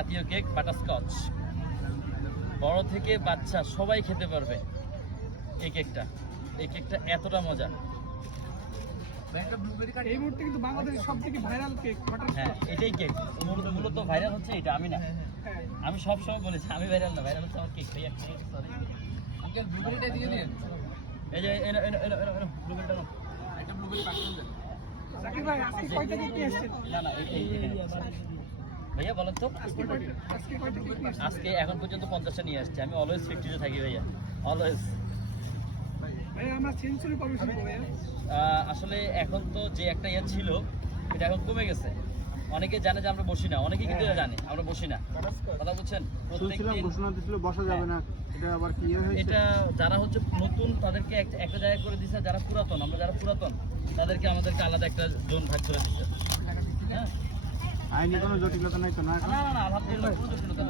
জাতীয় cake butterscotch. বড় থেকে বাচ্চা সবাই খেতে পারবে এই কেকটা। এই কেকটা এতটা মজা। এই মুহূর্তে কিন্তু বাংলাদেশের সবথেকে ভাইরাল কেক হ্যাঁ, এটাই কেক। মূলত ভাইরাল হচ্ছে এটা, আমি না। আমি সব সময় বলেছি আমি ভাইরাল না, ভাইরাল হচ্ছে আমার কেক। ভাইয়া সরি আঙ্কেল, ব্লুবেরিটা দিয়ে দিন। এই যে এনো এনো এনো এনো ব্লুবেরিটা নাও। একটা ব্লুবেরি পাঠিয়ে দেন। জাকির ভাই আজকে কয়টা কেক নিয়ে এসেছেন? না না, এই ভাইয়া বলেন তো। আজকে কয়টা কেক নিয়ে এসেছেন? আজকে এখন পর্যন্ত 50টা নিয়ে আসছি। আমি অলওয়েজ 50-তে থাকি ভাইয়া, অলওয়েজ। ভাই আমরা সেঞ্চুরি কবে শুরু করব ভাইয়া? আসলে এখন তো যে একটা ইয়ে ছিল এটা এখন কমে গেছে। অনেকে জানে যে আমরা বসি না, অনেকে কিন্তু এটা জানে আমরা বসি না। কথা বুঝছেন? শুনছিলাম ঘোষণা দিছিল বসা যাবে না, এটা আবার কি হয়েছে? এটা যারা হচ্ছে নতুন তাদেরকে একটা জায়গায় করে দিছে, যারা পুরাতন, আমরা যারা পুরাতন তাদেরকে আমাদেরকে আলাদা একটা জোন ভাগ করে দিচ্ছে। হ্যাঁ, আইনি কোনো জটিলতা নাই তো? না না না না, আলহামদুলিল্লাহ কোনো জটিলতা নাই।